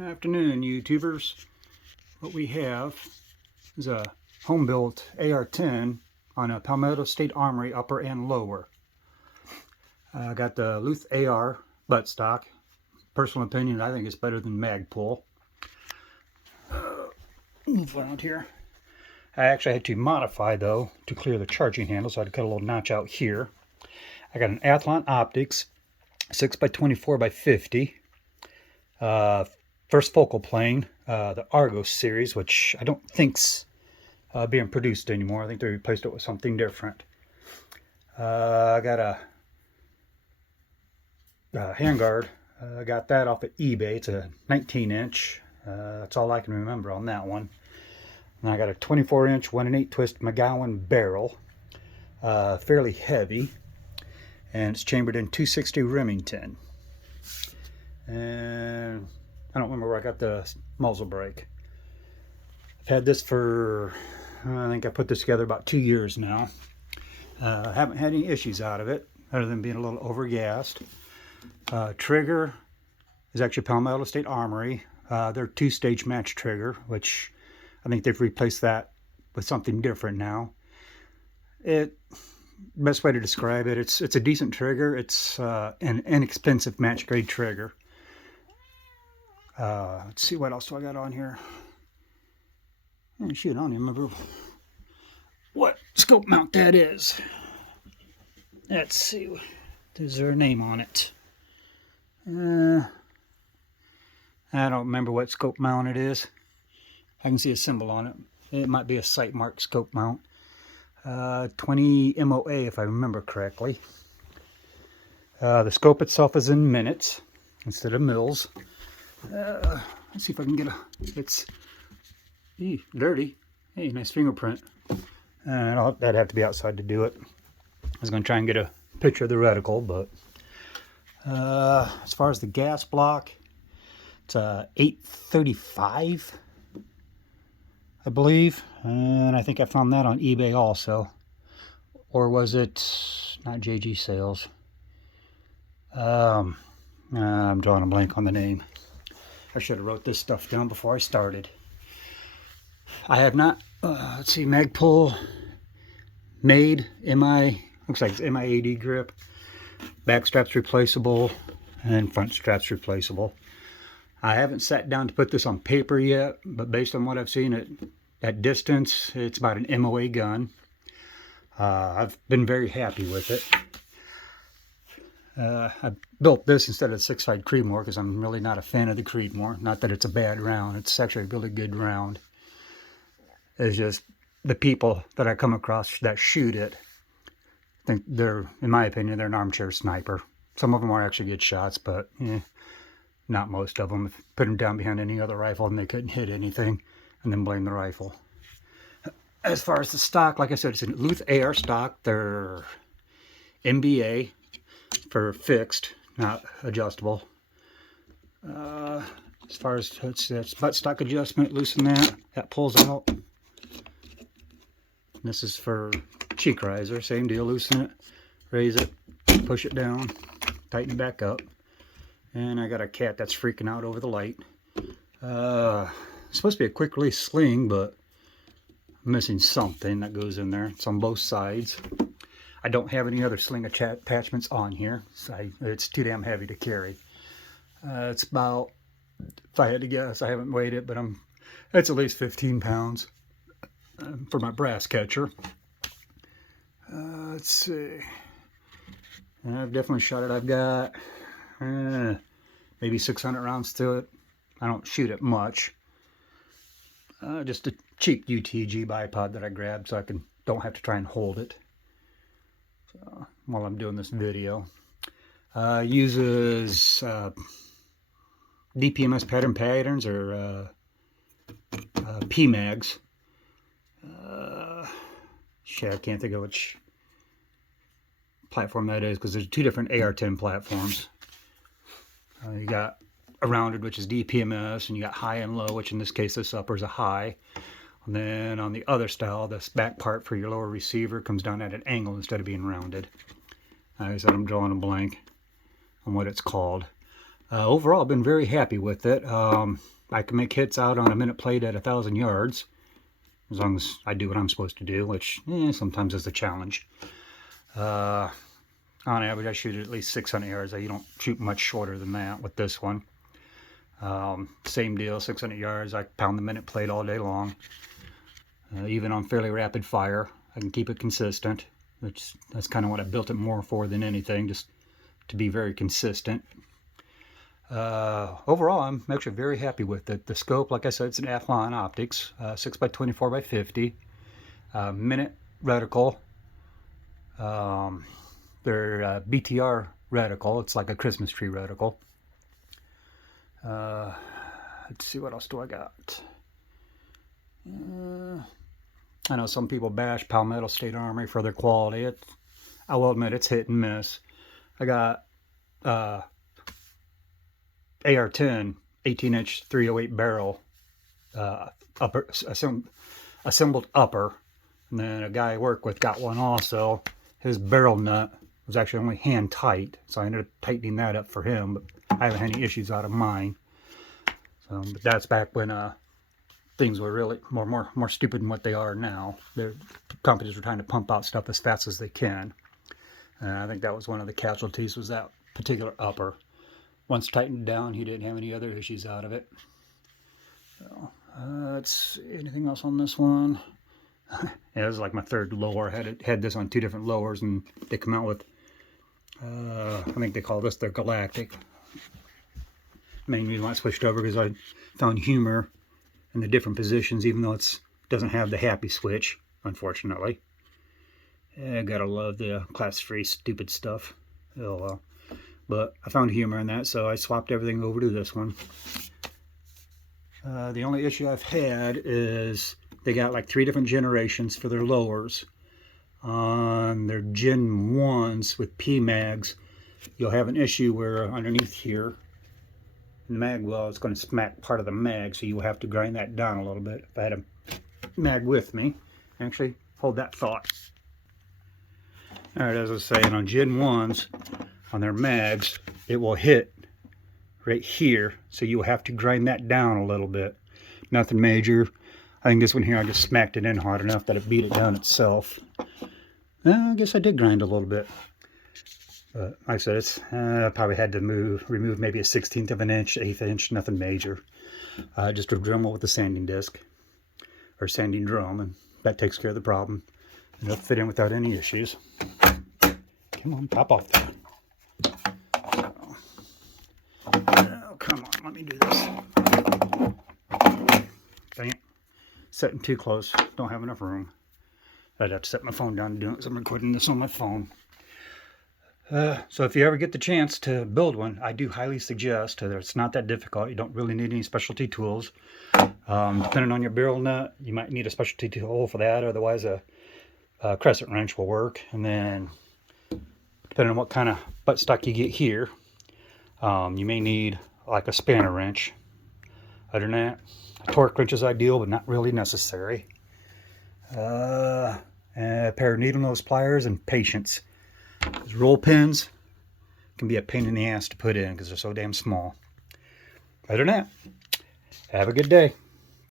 Afternoon, YouTubers. What we have is a home-built AR10 on a Palmetto State Armory upper and lower. I got the Luth AR buttstock. Personal opinion, I think it's better than Magpul. Move around here. I actually had to modify, though, to clear the charging handle, so I had to cut a little notch out here. I got an Athlon Optics 6x24x50. First focal plane, the Argos series, which I don't think's being produced anymore. I think they replaced it with something different. I got a Handguard. I got that off of eBay. It's a 19-inch. That's all I can remember on that one. And I got a 24-inch 1 1/8 twist McGowen barrel, fairly heavy, and it's chambered in 260 Remington. And I don't remember where I got the muzzle brake. I've had this for, I think I put this together about 2 years now. I haven't had any issues out of it, other than being a little overgassed. Trigger is actually Palmetto State Armory. They're 2-stage match trigger, which I think they've replaced that with something different now. Best way to describe it, it's a decent trigger. It's an inexpensive match grade trigger. Let's see, what else do I got on here? Oh, shoot, I don't even remember what scope mount that is. Let's see, is there a name on it? I don't remember what scope mount it is. I can see a symbol on it. It might be a site mark scope mount. 20 MOA if I remember correctly. The scope itself is in minutes instead of mils. Let's see if I can get it's dirty. Hey, nice fingerprint. That'd have to be outside to do it. I was going to try and get a picture of the reticle, but as far as the gas block, it's 835, I believe, and I think I found that on eBay also. Or was it not JG Sales? I'm drawing a blank on the name. I should have wrote this stuff down before I started. I have not, let's see, Magpul made looks like it's MIAD grip. Back strap's replaceable and front strap's replaceable. I haven't sat down to put this on paper yet, but based on what I've seen at distance, it's about an MOA gun. I've been very happy with it. I built this instead of the 6.5 Creedmoor because I'm really not a fan of the Creedmoor. Not that it's a bad round. It's actually a really good round. It's just the people that I come across that shoot it, I think they're, in my opinion, they're an armchair sniper. Some of them are actually good shots, but not most of them. Put them down behind any other rifle and they couldn't hit anything, and then blame the rifle. As far as the stock, like I said, it's a Luth AR stock. They're MBA for fixed, not adjustable. As far as it's buttstock adjustment, loosen that pulls out. This is for cheek riser, same deal, loosen it, raise it, push it down, tighten it back up. And I got a cat that's freaking out over the light. It's supposed to be a quick release sling, but I'm missing something that goes in there. It's on both sides. I don't have any other sling attachments on here, so it's too damn heavy to carry. It's about, if I had to guess, I haven't weighed it, but it's at least 15 pounds for my brass catcher. Let's see. I've definitely shot it. I've got maybe 600 rounds to it. I don't shoot it much. Just a cheap UTG bipod that I grabbed so I don't have to try and hold it while I'm doing this video. Uses DPMS patterns or PMags. Shit, I can't think of which platform that is because there's 2 different AR10 platforms. You got a rounded, which is DPMS, and you got high and low, which in this case this upper is a high. And then on the other style, this back part for your lower receiver comes down at an angle instead of being rounded. Like I said, I'm drawing a blank on what it's called. Overall, I've been very happy with it. I can make hits out on a minute plate at 1,000 yards, as long as I do what I'm supposed to do, which sometimes is a challenge. On average, I shoot at least 600 yards. You don't shoot much shorter than that with this one. Same deal, 600 yards. I pound the minute plate all day long. Even on fairly rapid fire, I can keep it consistent, which that's kind of what I built it more for than anything, just to be very consistent. Overall, I'm actually very happy with it. The scope, like I said, it's an Athlon optics, 6x24x50, minute reticle. They're BTR reticle. It's like a Christmas tree reticle. Let's see, what else do I got? I know some people bash Palmetto State Armory for their quality. I will admit it's hit and miss. I got AR10 18-inch 308 barrel upper assembled upper, and then a guy I work with got one also. His barrel nut was actually only hand tight, so I ended up tightening that up for him, but I haven't had any issues out of mine. So, but that's back when things were really more stupid than what they are now. The companies were trying to pump out stuff as fast as they can. And I think that was one of the casualties, was that particular upper. Once tightened down, he didn't have any other issues out of it. So, let's see, anything else on this one? Yeah, this is like my third lower. I had this on 2 different lowers, and they come out with, I think they call this their Galactic. Main reason why I switched over, because I found humor in the different positions, even though it doesn't have the happy switch, unfortunately. Yeah, I gotta love the class 3 stupid stuff. Oh well. But I found humor in that, so I swapped everything over to this one. The only issue I've had is they got like 3 different generations for their lowers. On their Gen 1s with PMags, you'll have an issue where underneath here, the mag well, it's going to smack part of the mag, so you will have to grind that down a little bit. If I had a mag with me, actually, hold that thought. Alright, as I was saying, on Gen 1s, on their mags, it will hit right here, so you will have to grind that down a little bit. Nothing major. I think this one here, I just smacked it in hard enough that it beat it down itself. I guess I did grind a little bit. But like I said, it's, I probably had to remove maybe a 1/16 of an inch, 1/8 inch, nothing major. Just a Dremel with a sanding disc, or sanding drum, and that takes care of the problem. And it'll fit in without any issues. Come on, pop off there. Oh, come on, let me do this. Dang it. Setting too close, don't have enough room. I'd have to set my phone down to do it, because I'm recording this on my phone. So if you ever get the chance to build one, I do highly suggest that it's not that difficult. You don't really need any specialty tools. Depending on your barrel nut, you might need a specialty tool for that. Otherwise, a crescent wrench will work. And then, depending on what kind of buttstock you get here, you may need like a spanner wrench. Other than that, a torque wrench is ideal, but not really necessary. A pair of needle nose pliers and patience. Those roll pins can be a pain in the ass to put in because they're so damn small. Other than that, have a good day.